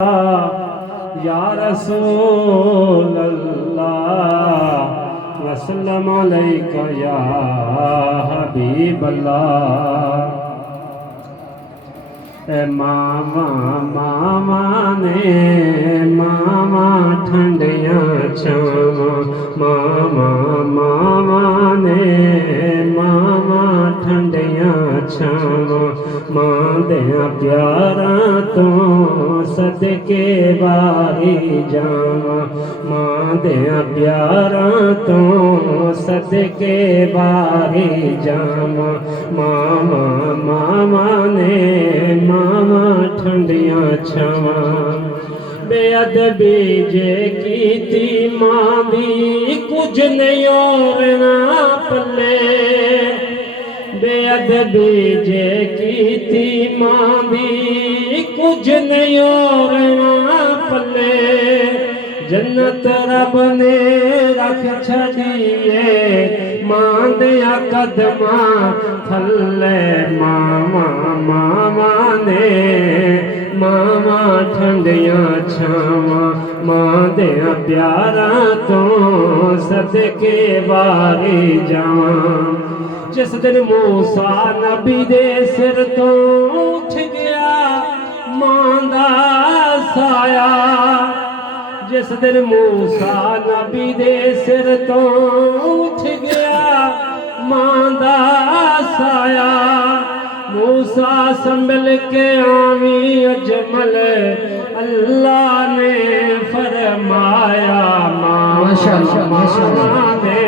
या रसूल अल्लाह वसल्लम अलैका या हबीब अल्लाह। मामा मामा ने मामा ठंडिया छावा, मामा मामा ने मामा ठंडिया छावा, मां दिया प्यारा तो सदके बारी जावा, मां दिया प्यारा तो सदके बारी जावा। मामा मामा ने मामा ठंडिया छावा, बेअदबी जे कीती मां दी कुछ नहीं और ना पल्ले, बेअदबी जे कीती मां दी कुछ नहीं और ना पल्ले। जन्नत रब ने रख छड़िए मां दिया कदमा थल्ले, मामा मामा ने मामा ठंडिया छावा, मां दिया प्यारा तो सदके बारी जावा। जिस दिन मूसा नबी दे सिर तो उठ गया मां दा साया, जिस दिन मूसा नबी दे सिर तो उठ गया मां दा साया। मूसा संभल के आवी अजमल अल्लाह ने फरमाया, मां ने